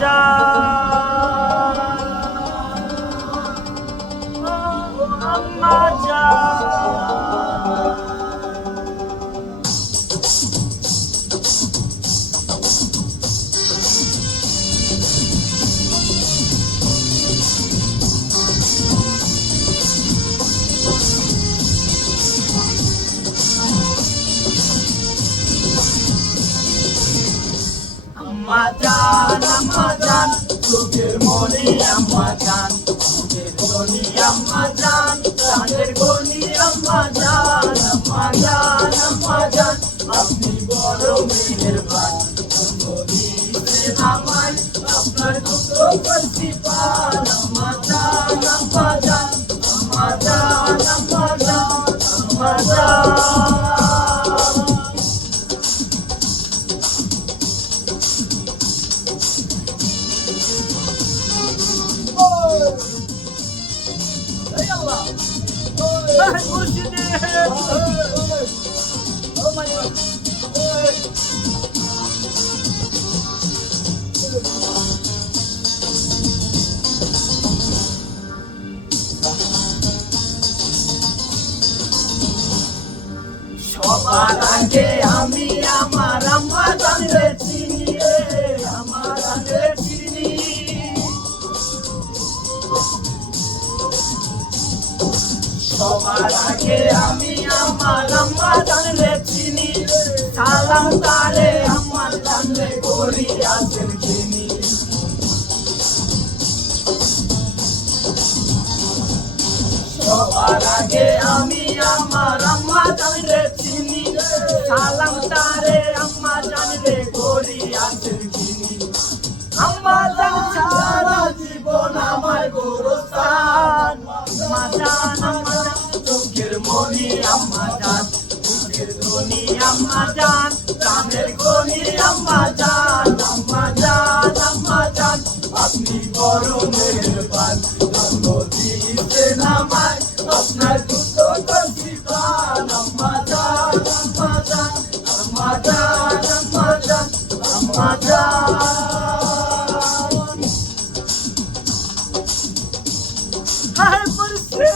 জান, আম্মা জান। আম্মা জান, চোখের মনি আম্মা জান, চোখের মনি আম্মা জান, প্রাণের গনি আম্মা জান, আম্মা জান, আম্মা জান, আপনি বড় মেহেরবান, জন্ম দিয়েছেন আমায়, আপনার দুঃখ করছি পান, আম্মা জান, আম্মা জান, আম্মা জান, আম্মা জান, আম্মা জান। সবার আগে আমি আমার আম্মা জানলে চিনি রে, আমার জানলে চিনি। সবার আগে আমি আমার আম্মা জানলে চিনি, সালাম তারে আমার জানলে করি আছেন চিনি। সবার আগে আমি আমার আম্মা জানলে চিনি, সালাম তারে আম্মা জানলে করি আছেন চিনি। আম্মা জান সারা জীবন আমার গোরস্থান, আম্মা জান, আম্মা জান, চোখের মনি আম্মা জান, চোখের ধনি আম্মা জান, প্রাণের গনি আম্মা জান, আম্মা জান, আম্মা জান, আপনি বড় মেহেরবান, জন্ম দিয়েছেন আমায়, আপনার দুঃখ করছি পান, আম্মা জান, আম্মা জান, আম্মা জান, আম্মা জান, আম্মা জান। হায় পড়ছে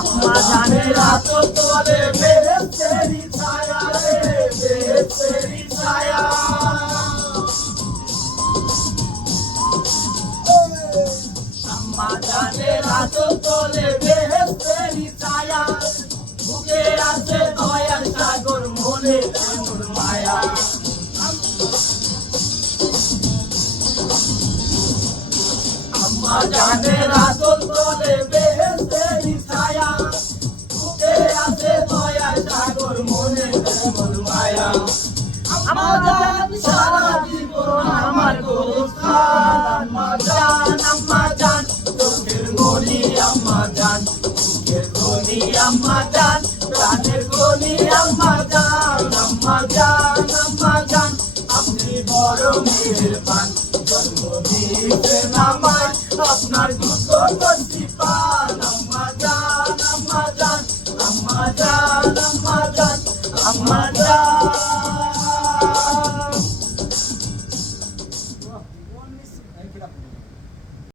আম্মা জানের আতো তোরে বেহেশতেরি ছায়া রে, বেহেশতেরি ছায়া। আম্মা জানের আতো তোরে বেহেশতেরি ছায়া, বুকে আছে দয়ার সাগর, মনে তেমন মায়া। আম্মা জানের আতো তোরে বেহেশতেরি ছায়া, বুকে আছে দয়ার সাগর, মনে তেমন মায়া। আম্মা জান সারা জীবন আমার গোরস্থান, আম্মা জান, আম্মা জান, চোখের মনি আম্মা জান, চোখের ধনি আম্মা জান, প্রাণের গনি আম্মা জান, আম্মা জান, আম্মা জান, আপনি বড় মেহেরবান,